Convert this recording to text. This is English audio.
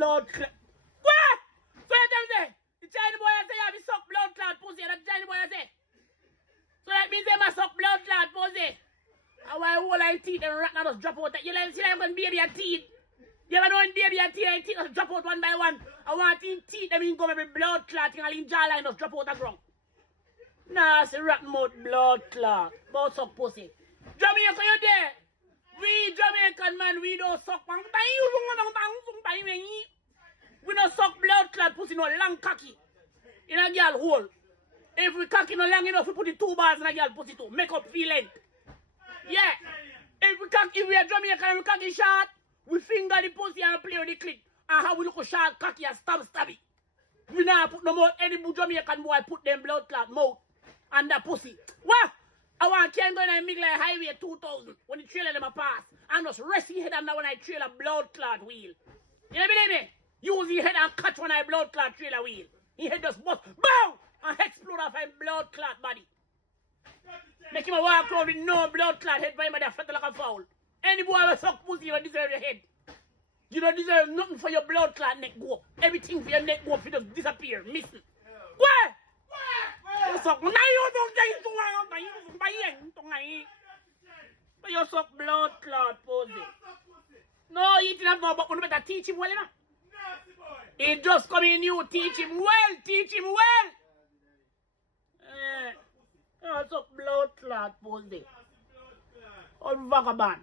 blood clot. What? So you tell me say, the Chinese boy say you have to suck blood clot pussy, that Chinese boy say. So that means they must suck blood clot pussy. And why all I teeth and rat and just drop out? You like see them when baby and teeth. You ever know when baby and teeth and teeth just drop out one by one? I want in teeth, them in come every blood clotting and in jawline just drop out the ground. Nah, see rotten mouth blood clot. About suck pussy. Jamaica, you there? We Jamaican man, we don't suck. We don't suck blood clot pussy, no long cocky. In a girl hole. If we cocky no long enough, we put the 2 bars in a girl pussy too. Make up feel length. Yeah. If we are Jamaican and we cocky short, we finger the pussy and play with the click. And how we look short cocky and stabby. We now put no more any Jamaican boy put them blood clot mouth and that pussy. What? I want to go in and make like highway 2000 when the trailer them a pass. And just rest your head and now when I trail a blood clot wheel. You believe me? Use your head and catch when I blood clot trailer wheel. Your head just bust, bow! And explode off a blood clot body. Make him a walk around with no blood clot head by him and flat like a foul. Any boy will suck pussy, you don't deserve your head. You don't deserve nothing for your blood clot neck go. Everything for your neck go for just disappear, missing. What? You suck. Now you don't get it. You suck blood clot pussy. No, he didn't know, but you better teach him well enough. He just come in you, teach him well, teach him well. You suck blood clot pussy. Old vagabond.